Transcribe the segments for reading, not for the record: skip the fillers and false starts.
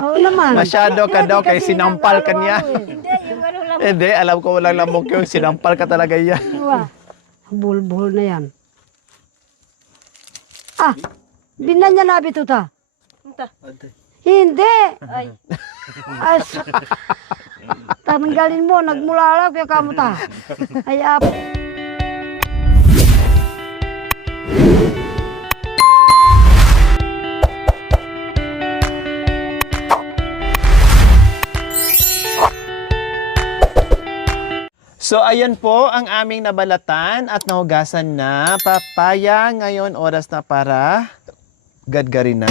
Oo naman. Masyado ka daw kay sinampal ka niya. Hindi, yung ano lang. Hindi, alam ko walang lamok yung sinampal ka talaga yan. Bulbul na yan. Ah, binan niya nabi ito ta. Unta. Hindi. Ay, As, tanggalin mo, nagmulala kaya kamo ta. Ay, So ayan po ang aming nabalatan at nahugasan na papaya. Ngayon oras na para gadgarin na.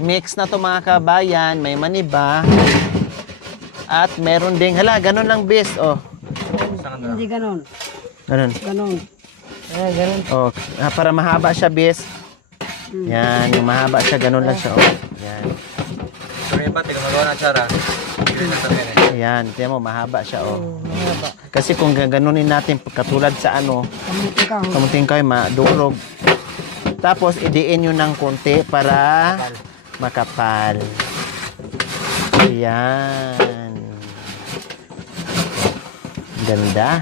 Mix na to mga kabayan, may maniba. At meron ding, hala, ganun lang bis, oh. hindi ganon. Ganun. Ganon. ganun. Oh, para mahaba siya bis. Yan, yung mahaba siya, ganun lang siya, oh. Yan. Kami pa, tingnan magawa ng tsara. Ayan, tiyan mo, mahaba siya, oh. Kasi kung ganunin natin, katulad sa ano, Kamuti ka. kamuting kayo, madurog. Tapos, idiin nyo ng konti para makapal. Ayan. Ganda.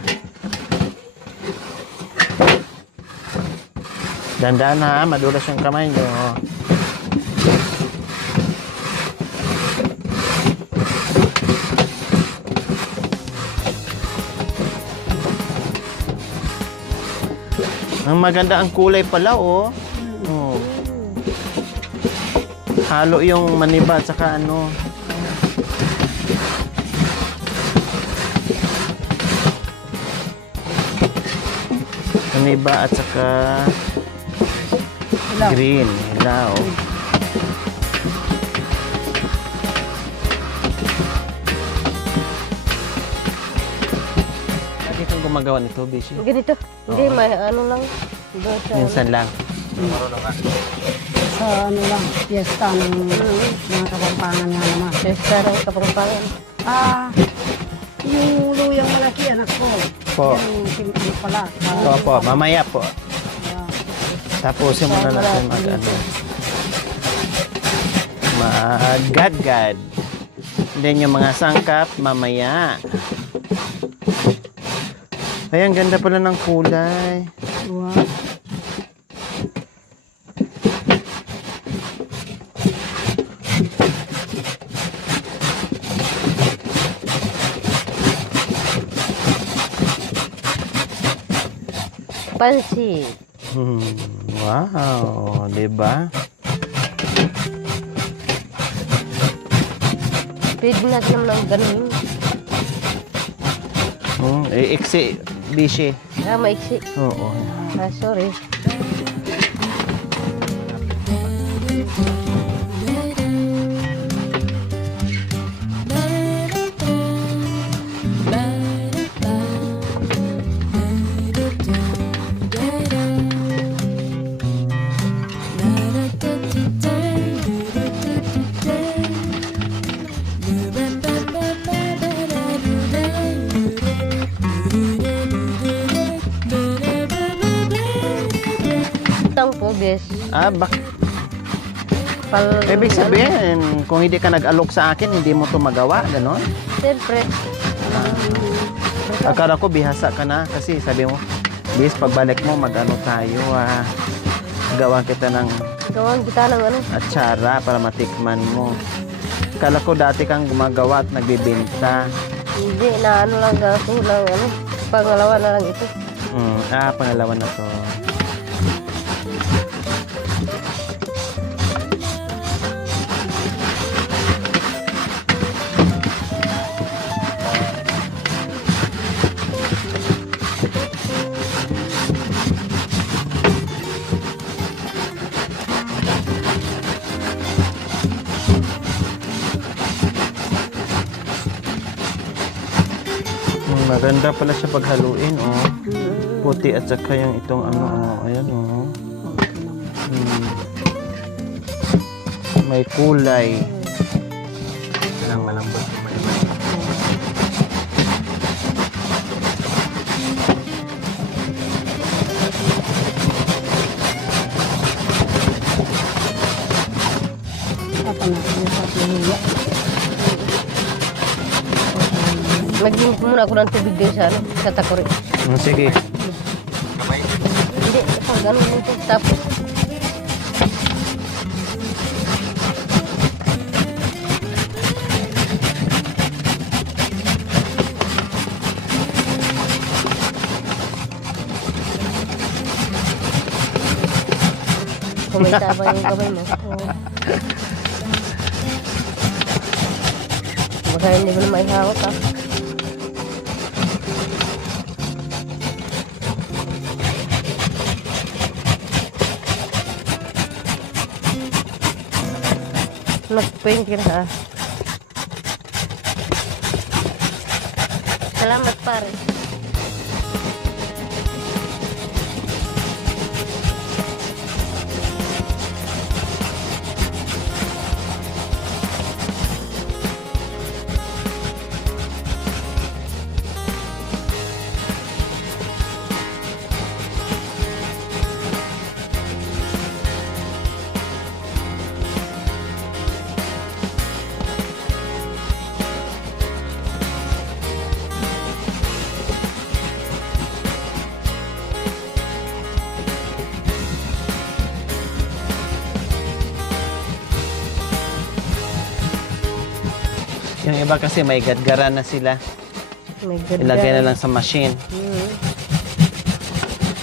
Dandaan ha, madulas yung kamay nyo. Ang maganda ang kulay pala, oh. Oh. Halo yung maniba at saka ano. Maniba at saka green. Hilaw. Lagi kang gumagawa nito, Bishi. Ganito. Hindi, may ano lang. Doon sa... Minsan lang. Sa ano lang, fiesta ng mga kapampangan nga naman. Fiesta ng Kapampangan. Ah, yung luyang malaki, anak ko. Po. Yung ano pala. Opo, mamaya po. Tapusin muna natin mag-ano. Mag-gad-gad. Then yung mga sangkap, mamaya. Ay, ang ganda pala ng kulay. Wow. Pansit. Wow, diba? Pwede natin naman ng ganun. Iksi, Bishi. Ah, maiksi. Oo. Ah, sorry. Tang po, bes. Ah, ibig sabihin, kung hindi ka nag-alok sa akin, hindi mo to magawa, gano'n? Siyempre. Akala ko bihasa ka na kasi sabi mo, bis, pagbalik mo, mag-ano tayo, gawa kita ng Gawan kita ng ano. atsara para matikman mo. Akala ko dati kang gumagawa at nagbibenta. Hindi, na ano lang ako ng ano. Pangalawa na lang ito. Pangalawa na to. Maganda pala siya paghaluin, oh. Puti at saka yung itong ano, oh. Ayan, oh. May kulay. Ang malambot yung maniba. Ano sa pinuya. Mag-init muna ako ng tubig din sa, ano, sa takuri. Sige. Kamay. Hindi, pag ano nito. Tapos, kung may taba yung kamay mo. Oo. Baka hindi mo na maihawak ah. Nag-painter ha. Salamat pare. Yung iba kasi may gadgaran na sila. May ganda. Ilagay na lang sa machine. Hmm.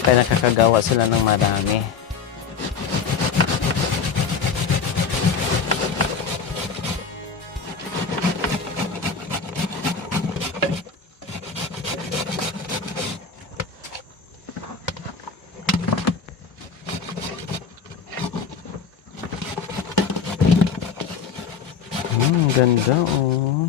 Kaya nakakagawa sila ng marami. Ganda oh.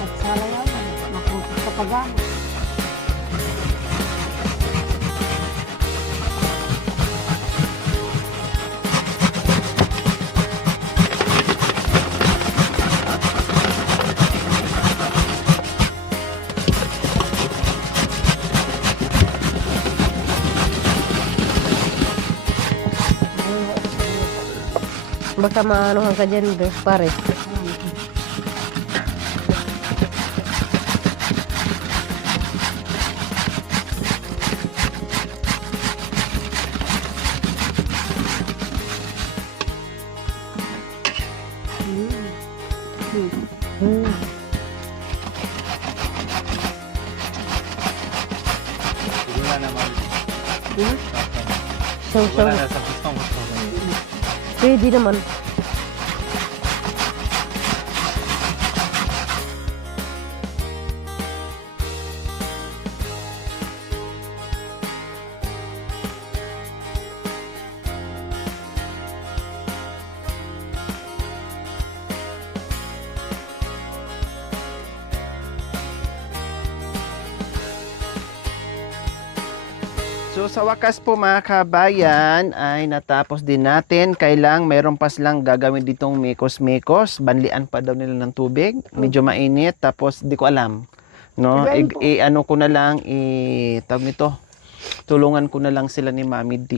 At sala yan. Makutot ka pa gano'n. Baka maanuhan ka dyan, pare. Hmm. Siguro naman. So, Wala na sa gusto mo. pwede naman. So sa wakas po mga kabayan ay natapos din natin. Kailang mayroon pa silang gagawin ditong mekos-mekos. Banlian pa daw nila ng tubig. Medyo mainit. Tapos di ko alam. No? Ano ko na lang, tawag nito. Tulungan ko na lang sila ni Mami D.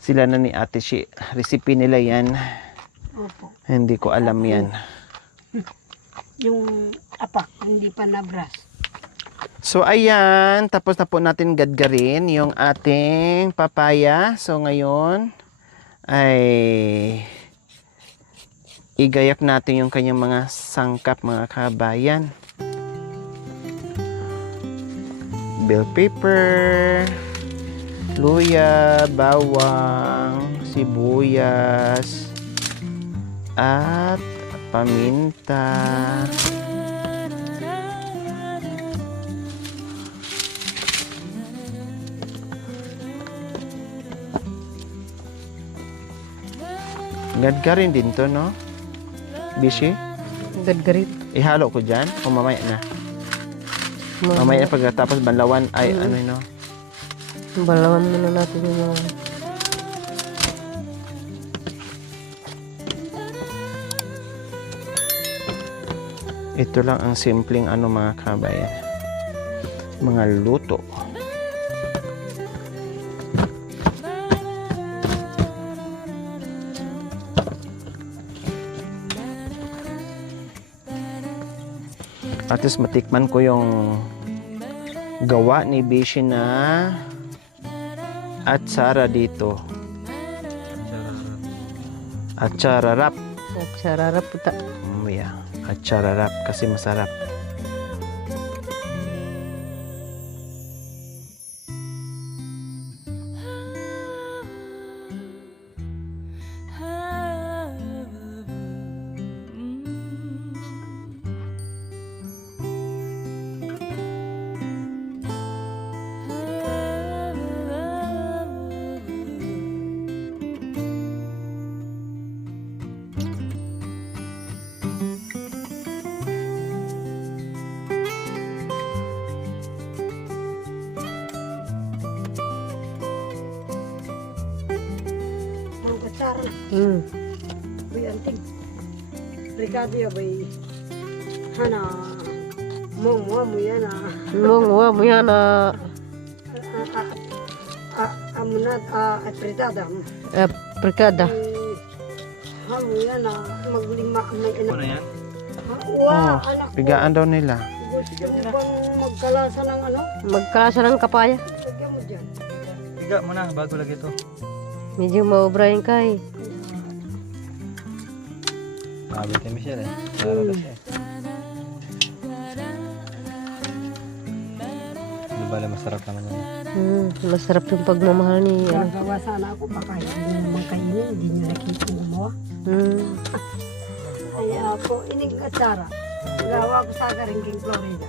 Sila na ni Ate Shi. Recipe nila yan. Opo. Hindi ko alam yan. Yung apak, hindi pa nabras. So ayan, tapos na po natin gadgarin yung ating papaya. So ngayon ay igayak natin yung kanyang mga sangkap mga kabayan. Bell pepper, luya, bawang, sibuyas, at paminta. Gadgarin din to, no? Bishi? Gadgarit. Ihalo ko dyan o mamaya na? Mamaya na pagkatapos banlawan ay ano, no? Balawan muna natin yung mga... Ito lang ang simpleng ano mga kabayan. Mga luto. At least matikman ko yung gawa ni Bishi na atsara dito. Atsara wrap. At sararap puta. Yeah. Atsara wrap kasi masarap. Ang katsara na. Uy, anting. Brigado ya, bay. Hana. Mong mo yan ah. Mungwa mo yan na Amunat, apritada. prikada. Hamu yan ah. Maglima. May Ano anak. yan? Wow, anak ko. Pigaan daw nila. Gusto mo bang magkalasa ng ano? Magkalasa ng kapaya. Lagyan mo dyan. Higa mo na bago lagi ito. Medyo maubra yung kay. Mabit ni Michelle eh. Laro na siya. Di ba masarap naman yun? Masarap yung pagmamahal ni ano. Gagawa sana ako. Baka hindi nyo naman kainin. Hindi nyo nakita gumawa. Ay ako, ining katsara. Gawa ko sa Karingking, Florida.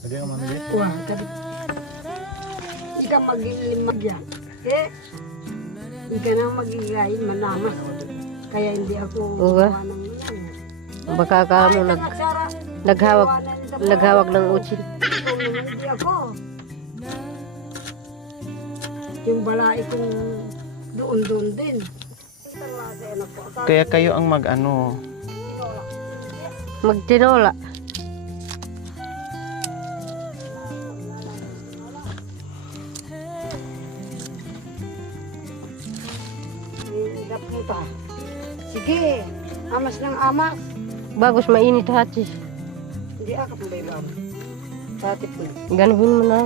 Lagi ka mamili? Wah, tapi ika mag-ilimag yan. Eh, ika na magigayin manamas. Kaya hindi ako Uga. gawa ng yan. Baka ka mo Katsara, naghawag ng utsil. hindi ako. Yung balai kong doon din. Kaya kayo ang mag-ano. Magtinola. Daputa. Sige, amas ng amas. Bagos mainit hati. Hindi ako pambay-bab. Tatip ko. Ganuhin mo na.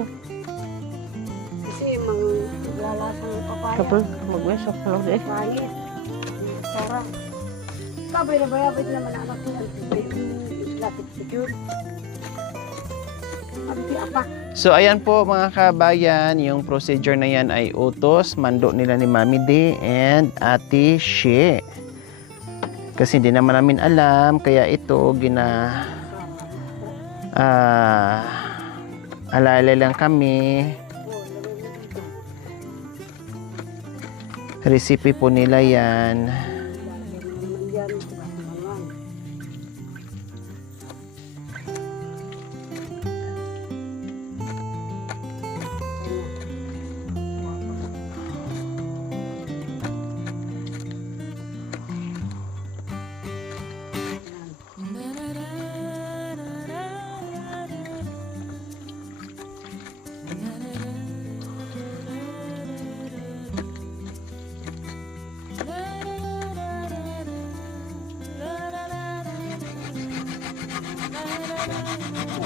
Kasi maglalasa ng papaya. Kapag magwesok na ulit. Pangit. Sarap. Kabay na bayabit naman anak ko yan. Lapit secure. Abdi apa? So ayan po mga kabayan, yung procedure na yan ay utos, mando nila ni Mami D and Ate She. Kasi hindi naman namin alam, kaya ito alala lang kami. Recipe po nila yan.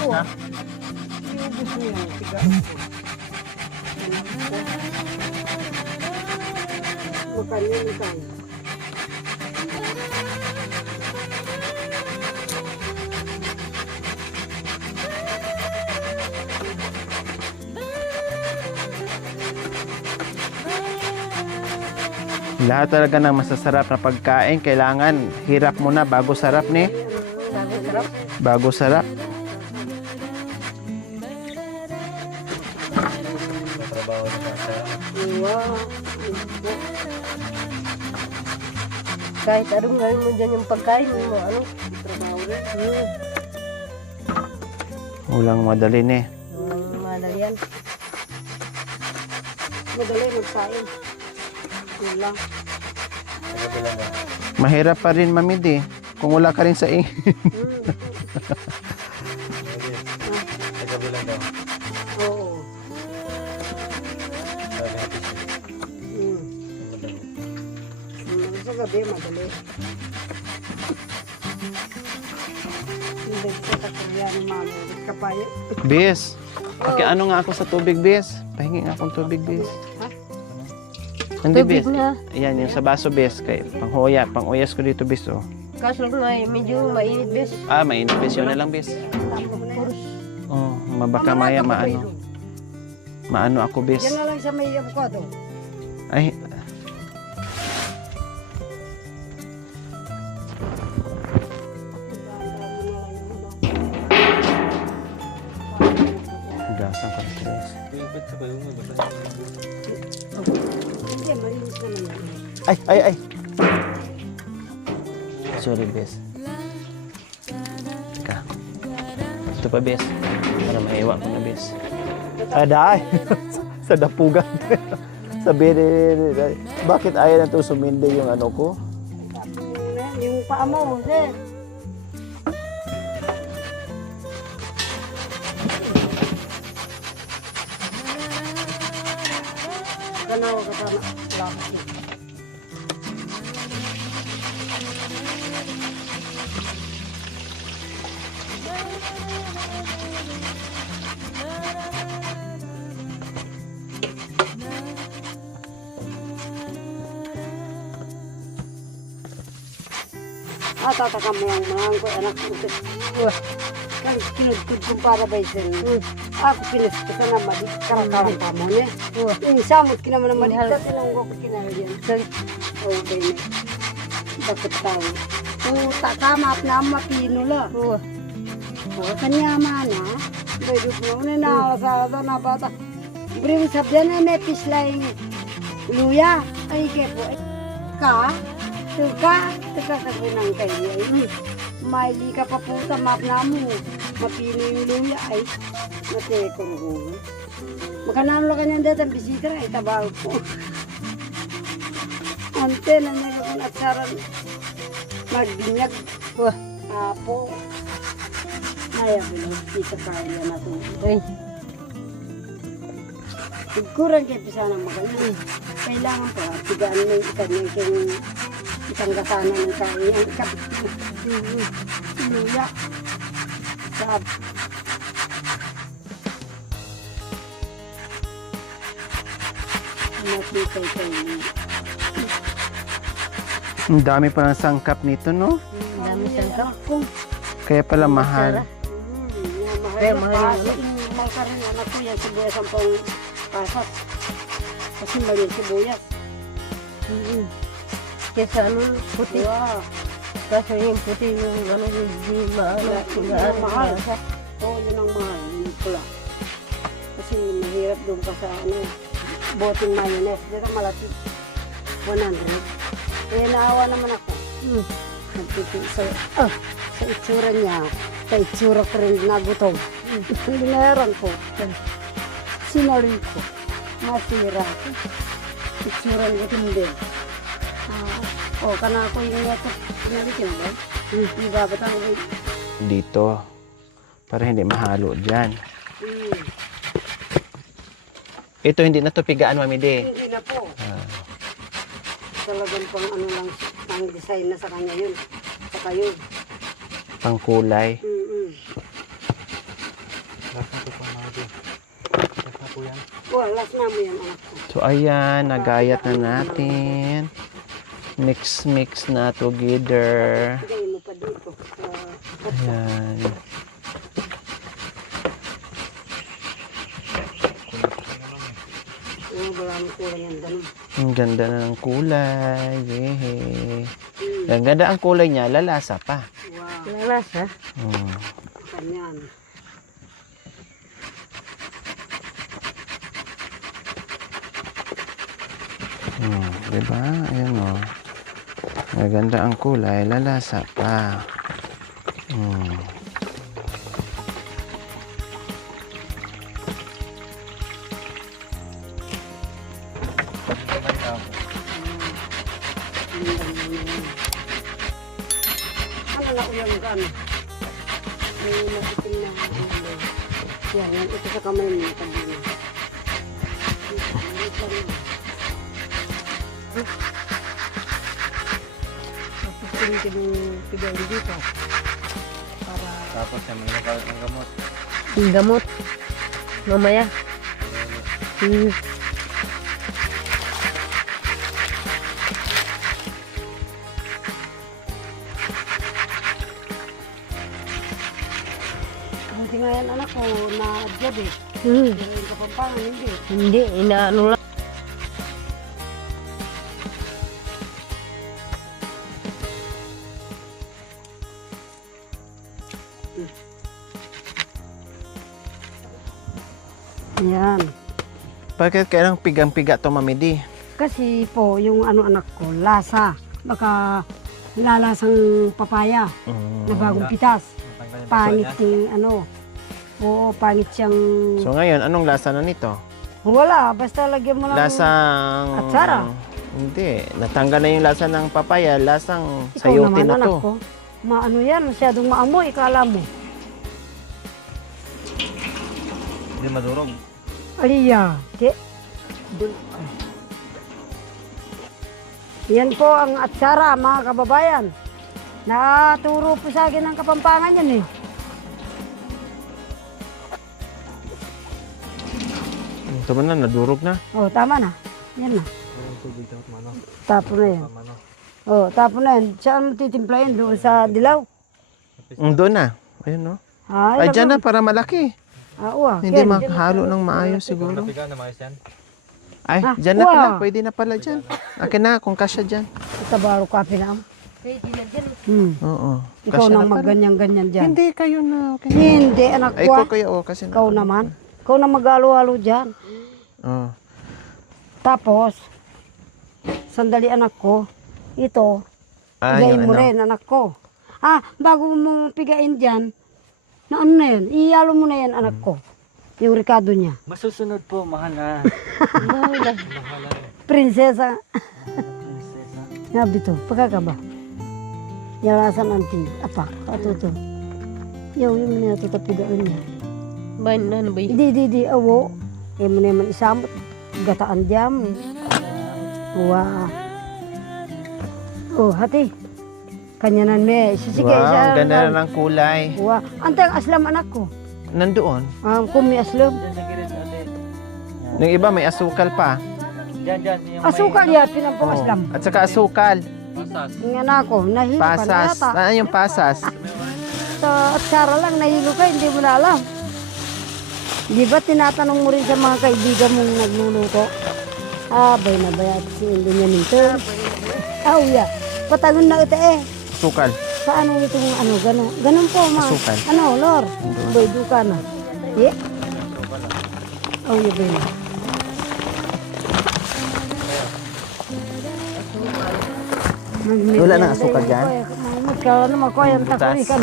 Ha? Iubos mo yan. Tiga. Makanyan. Lahat talaga ng masasarap na pagkain, kailangan hirap muna bago sarap ni. Bago sarap. Trabaho na sa Wow. Kahit anong gawin mo dyan yung pagkain mo, ano? Trabaho rin. Walang madali eh. Walang madali yan. Madali magsain. Yun lang. Sa gabi lang daw. Mahirap pa rin mamid eh. Kung wala ka rin sa Mm. Sa gabi lang daw. Oo. Sabi natin siya. Mm. Madali. Sa gabi, madali. Hindi sa takarya ni mama. Kapayo. Bis. Okay, ano nga ako sa tubig, Bis? Pahingi nga akong tubig, Bis. Ha? Hindi, Tubig Bis. na. Ayan, yung sa baso, Bis. Kay pang-uyas ko dito, Bis, oh. Kaso lang na medyo mainit, bes. Ah, mainit, Bis. Yun na lang, Bis. Oh, mabaka maya maano ako, Bis. Yan na lang sa may avocado. Ay, gasan ka rin, Bis. Pipit sa bayo mo. Hindi, malinis naman yan. Ay. Sorry, Bes. Teka. Ito pa, Bes. Para maiwa ko na, Bes. Aday! Sa dapugan. Sabi ni... Bakit ayaw na ito sumindi yung ano ko? Yung paa mo, sir. Ganaw ka pa na. Lakas mo. Tataka mo yung mga ko, anak ko. Kan kinudkud kong para ba isin. Ako pinasita na madi, karang-karang pa mo ne. Yung samot kinaman na madi, dati lang ko kinalagyan. Oh, baby. Bakit tao? Takamap na mapino la. Kanya mana. Baby ko na sa na bata. Bring sabyan na may pislaing luya. Ay kepo. Ka? Teka ng kayo. Maili ka pa po sa map na mo. Mapino yung luya ay mateko rin. Makanano lang kanyang datan bisita ay tabawag po. Ante na niya kung atsaran magbinyag. Apo. Naya bilog kita kaya na ito. Ay, Sigurang kayo pisa ng magaling. Kailangan pa. Tigaan mo yung kanyang isang gasana ng kanya. Ang kapit luya. Sab. Nakikay kayo. Ang dami pa ng sangkap nito, no? dami sangkap. Kaya pala mahal. Kaya mahal yung Mahal ka rin anak ko yan. Sibuyas ang pang pasas. Kasi mali yung sibuyas. Kesa ano, puti. Wow. Kaso yung puti yung ano, yung maano. Yun ang mahal. Oo, yun ang mahal. Yung pula. Kasi mahirap doon pa sa ano, boting mayonnaise. Dito malapit. 100. Kaya naawa naman ako. Sa itsura niya, sa itsura ko rin nagutom. Linayaran ko. Sinali ko. Masira ko. Itsura niya hindi. Kana ako yung yato. Pinalikin ba? Ibabatang ko. Dito. Para hindi mahalo dyan. Ito hindi na to pigaan, Mami De. Hindi na po. Talagang pang ano lang, ang design na sa kanya yun. Saka yun. Pangkulay. Last na ito po mga din. Last na po yan. Last na mo yan, anak ko. So ayan, nagayat na natin. Mix na together. Bigay mo pa dito. Ayan. Wala mo kulay yan ganun. Ang ganda na ng kulay. Yehey. Ang ganda ang kulay niya, lalasa pa. Wow. Lalas, ha? Hmm. Kanyan. Diba? Ayan o. Maganda ang kulay, lalasa pa. Hmm. Ano na ulang gan? May nakitin na. Yan, yan. Ito sa kamay mo. Tabi na. Tingin yung pigain dito. Para Tapos yung mga nagkalat ng gamot. Yung gamot. Mamaya. Hmm. buti nga yan anak ko na job eh. Hmm. Pero yung Kapampangan hindi. Hindi, inaano lang. Yan. Bakit kailang pigang-piga to, Mami Di? Kasi po yung ano anak ko, lasa. Baka lalasang papaya na bagong pitas. Matanggal yung Pangit baso niya. yung ano. Oo, pangit siyang... So ngayon, anong lasa na nito? Wala, basta lagyan mo lang... Lasang... Atsara. Hindi. Natanggal na yung lasa ng papaya. Lasang Ikaw sayote naman na anak to. ko. Maano yan, masyadong maamoy, kala mo. Hindi madurog. Aliya, di. Yan po ang atsara, mga kababayan. Naturo po sa akin ng Kapampangan yan eh. Ito man na, nadurog na. Oh, tama na. Yan na. Yung tubig dapat mano. Tapon na yan. Mano. Oh, tapon na yan. Saan mo titimplahin? Doon sa dilaw? Doon na. Ayun, no? Ay, Ay, dyan na, para malaki. uwa. Hindi mahalo ng maayos siguro. Napiga na maayos yan. Ay, Ah, dyan na pala. wow. Pwede na pala dyan. Akin na, kung kasya dyan. Itabaro kape na. Pwede na dyan. Oo. Ikaw Kasya nang na pala. magganyan-ganyan dyan. Hindi, kayo na. Okay. Hindi, anak Ay, ko. ikaw ah. kayo, kasi Ikaw naman. Ikaw na mag-alo-alo dyan. Oh. Tapos, sandali anak ko, ito, Ah, pigain yung mo ano. rin anak ko. Ah, bago mo pigain dyan, na ano na yan, iyalo mo na yan anak ko. Yung ricado niya. Masusunod po, mahal na. Prinsesa. Sabi to, pagkakaba. Yalasan anti, apa, katuto. Yaw, yung mga ito tapigaan niya. Bain na, ano ba yun? Di, awo. Yung mga naman isamot, gataan diyam. Wah. Oh, hati. Kanyanan me. Sige, Wow, ganda na ng kulay. Wah, antay ang aslam anak ko. Nandoon. Kumi aslam. Diyan sa gilid ate. Yung iba may asukal pa. Diyan, diyan. Yung Asukal ya, pinampong Oh. aslam. At saka asukal. Pasas. Nga na ako, nahilo ka na Pasas. yata. Ano yung pasas? Sa atsara lang, nahilo ka, hindi mo na alam. Di ba tinatanong mo rin sa mga kaibigan mong nagluluto? Bay na bayat si hindi niya nito. Ya. Patagon na ito eh. Asukal. Sa ano itong ano, gano'n. Gano'n po, ma. Asukal. Ano, Lor? Boy, duka na. Yeah. Yeah, boy. Wala nang asukal dyan? Magkala na makuha yung Butas. takurikan.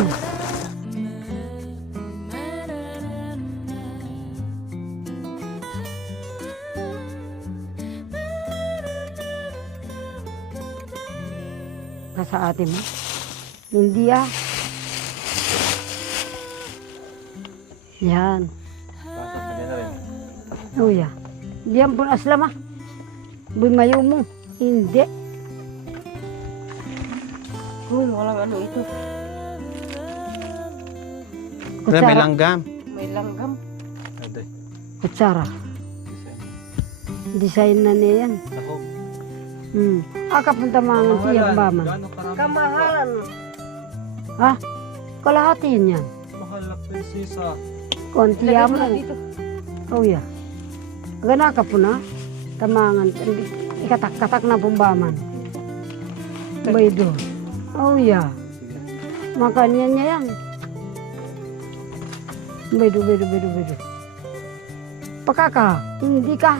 Sa atin mo? Hindi ah. Yan. Pasas na din na rin. Oh ya. Diyan pun aslam ah. Bumayo mo. Hindi. Walang ano ito. Wala, may langgam. May langgam. Ate. Kutsara. Design na niya yan. Ako. Akapunta mga siyang baman. Gano'ng karami? Kamahalan. Ha? Kalahati yan. Mahal na prinsesa. Konti Lagay mo mo. na dito. Oh ya. Gana ka po na. Tamangan. Ikatak-katak na pumbaman. Baydo. Oh ya. Makanya niya yan. Baydo. Pakaka. Hindi ka.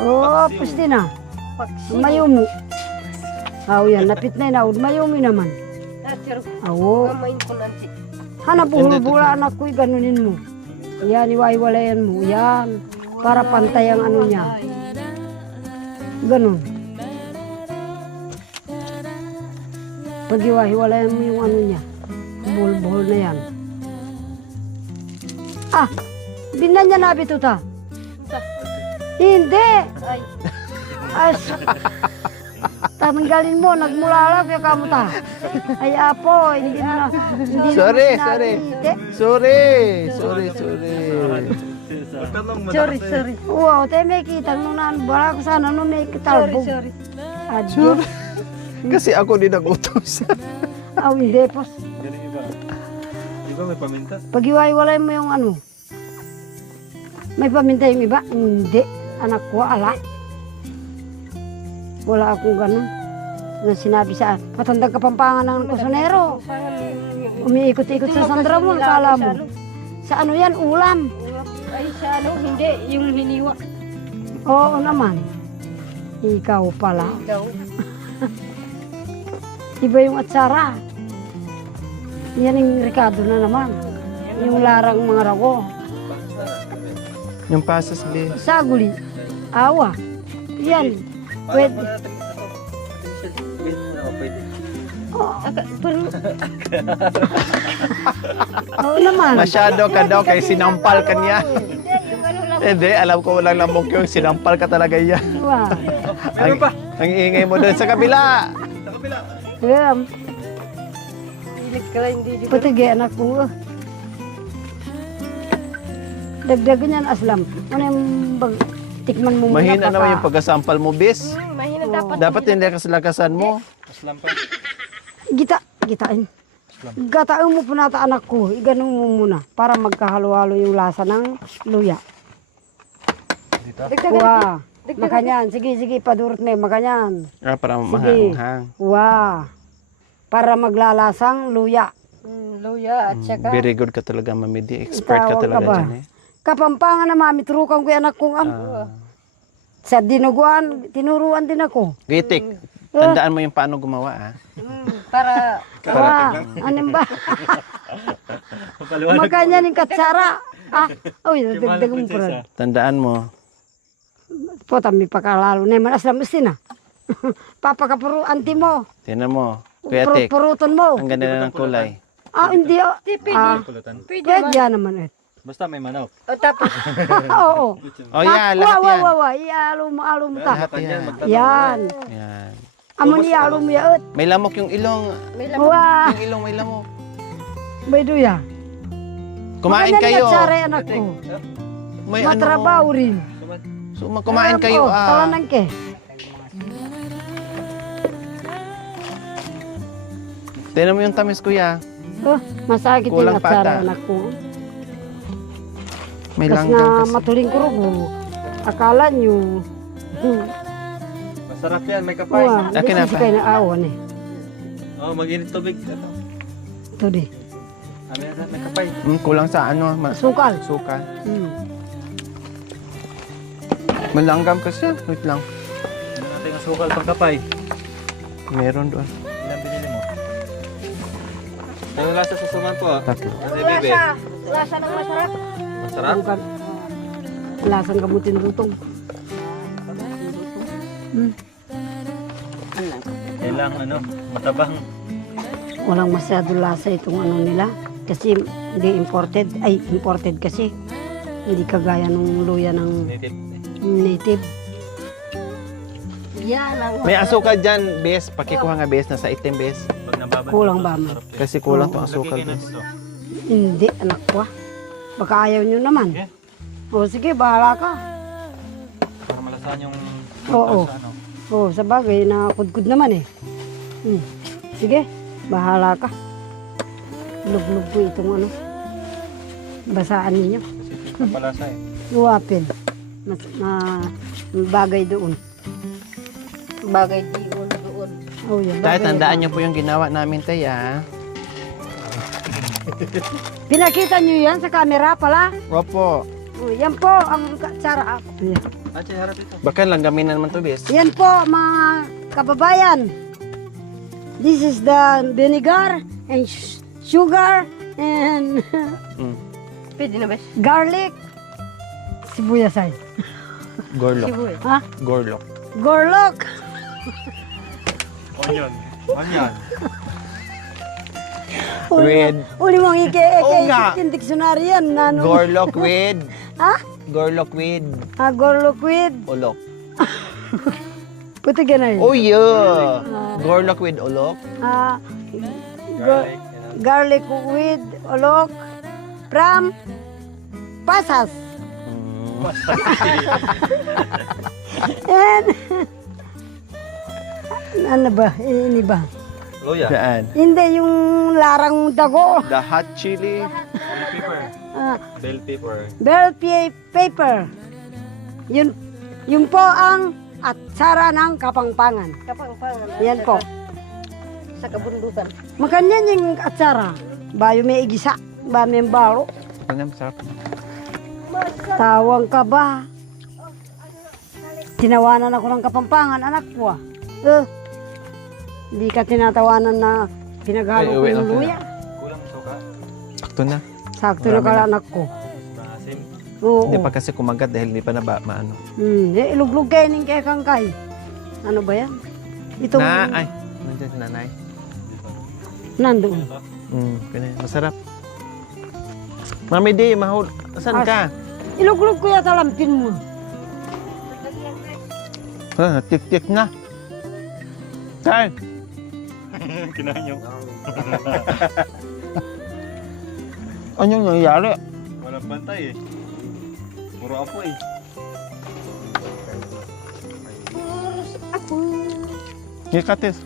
Oh, pasti na. Mayumi. Yan, napit na inaud. Mayumi naman. Awo. Hanap bula anak ko, ganunin mo. Yan, iwaiwalayan mo. Yan. Para pantay ang ano niya. Ganun. Pag iwahiwalayan mo yung ano niya. Buhol-buhol na yan. Binan niya nabi ito ta. Hindi. Ay, tanggalin mo, nagmulala kaya kamu ta. Ay apo, hindi na. Hindi Sorry, na sorry. Hindi. Sorry. Wow, tayo may kita nung bala ko sana nung may kitalbog. Adyo. Kasi ako din nagutos. Hindi po. Di ba may paminta? Pag iwaiwalay mo yung ano. May paminta yung iba? Hindi. Anak ko, ala. Wala akong ganun. Na sinabi sa patandang kapampangan ng kusonero. Umiikot-ikot sa Sandra mo, kala mo. Sa ano yan, ulam. Ay, sa ano, hindi. Yung hiniwa. Oo naman. Ikaw pala. Ikaw. Iba yung atsara. Yan yung Ricardo na naman. Yung larang mga rago. Yung pasas, be. Saguli. Awa. Yan. Pwede. Pero, Oo naman. Masyado ka daw kay sinampal ka niya. Hindi, alam ko walang lamok yung sinampal ka talaga yan. Wow. Ang ingay mo doon sa kabila. Yan. pilit ka lang, hindi. Patigi anak ko. Dagdagan yan aslam. Ano yung tikman mo muna Mahina baka- naman yung pagkasampal mo, bis. Mahina Oo. dapat. Dapat hindi kasalakasan mo. Aslam pa. Gitain. Gataan mo po nata anak ko. Iganon mo muna para magkahalo-halo yung lasa ng luya. Dito. Wow. Makanyan. Sige, padurot na yun. Makanyan. Para Sige. mahanghang. Wow. Para maglalasang luya. Luya at saka. Very good ka talaga, Mami D. Expert ka Tawag ka talaga ba? dyan eh. Kapampangan na mami, turukan ko yung anak kong sa dinuguan, tinuruan din ako. Gitik, tandaan mo yung paano gumawa, ah. Para. Wow. Ano ba? Makanya ng katsara. Uy, dagdag mo pa. Tandaan mo. Po, tami pakalalo na man aslam mesti na. Papakapuro anti mo. Tinan mo. Kuya Tik, Puruton mo. ang ganda na ng kulay. Hindi. Kulutan. Pwede yan naman eh. Basta may manok. O tapos. Oo. Oh, yeah, lahat yan. Ialo mo ta. Lahat yan. Yan. Yan. Amon ialo mo yaot. May lamok yung ilong. May lamang. Wow. Yung ilong may lamok. May duya. Kumain kayo. Katsara anak ko. May Matrabaho rin. So, kumain kayo, ah. Talanang ke. Tinan mo yung tamis, kuya. Masakit yung Kulang atsara pata. anak ko. May Kas langgam na kasi. matuling kurugo. Akala nyo. Masarap yan, may kapay. Wah, Akin na hindi pa. kayo na awan eh. Oh, mag-init tubig. Ito di. Ano yan, may kapay. Kulang sa ano, Sukal. suka. Hmm. May langgam kasi. Wait lang. Ano natin ang sukal pang kapay? Meron doon. Ilan binili mo? Ano lasa sa suman po? Tatlo. Ano bebe? Lasa ng masarap. Masarap? Lasang kamutin rutong. Kailang ano, matabang. Walang masyado lasa itong ano nila. Kasi hindi imported. Ay, imported kasi. Hindi kagaya ng luya ng Native. native. Yan ang. May asukal dyan, bes. Pakikuha nga, bes. Nasa itim, bes. Pag nababad. Kulang ba, ma? Sarap yan. Kasi kulang tong Lagay asukal, kayo na bes. dito. Hindi, anak ko. Baka ayaw nyo naman. Yeah. O sige, bahala ka. Para malasahan yung Oo. sa ano. Sa bagay, nakakudkud naman eh. Sige, bahala ka. Luglug ko itong ano. Basaan ninyo. Kasi ito palasa eh. Luwapin. Bagay doon. Bagay doon. Yan, Tay, bagay tandaan doon. niyo po yung ginawa namin, tay, ah. Pinakita nyo yan sa camera pala. Opo. Yan po ang tsara. Yan. Ate, harap ito. Baka lang gaminan naman to, bes. Yan po mga kababayan. This is the vinegar and sugar and Mm. Pwede na, bes. garlic. Sibuyas ay. Gorlok. Sibuyas. Ha? Gorlok. Gorlok. Onion. Onion. With Uli mong Oo ike-ike nga. yung dictionary yan. Ano? gorlok with Ha? gorlok with Gorlok with. ulok. Puti ganay. Oh yeah. Gorlok with ulok. Garlic. Garlic with olok from pasas. And ano ba? Ini ba? Luya. Saan? Hindi yung larang dago. The hot chili. Pepper. Ah, Bell pepper. bell paper. Yun po ang atsara ng Kapampangan. Kapang-pangan. Yan po. Sa kabundukan. Makanyan yung atsara. Bayo may igisa. Ba may baro. Ano masarap? Tawang ka ba? Tinawanan ako ng Kapampangan, anak ko ah. Hindi ka tinatawanan na Ay, pinaghalo ko uwi yung lang luya. Kulang suka. Sakto na. Sakto na ka anak ko. Maasim. Oo. Hindi pa kasi kumagat dahil hindi pa na ba maano. Iluglog kayo ng kay kangkay. Ano ba yan? Itong Na ay, nandiyan si nanay. nandoon. Ganyan. Masarap. Mami di, mahul. Saan ka? Iluglog ko yata lampin mo. Tik-tik na. Saan? Kinain nyo. Anong nangyayari? Walang bantay eh. Puro apo eh. Ikatis.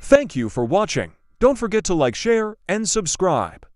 Thank you for watching. Don't forget to like, share, and subscribe.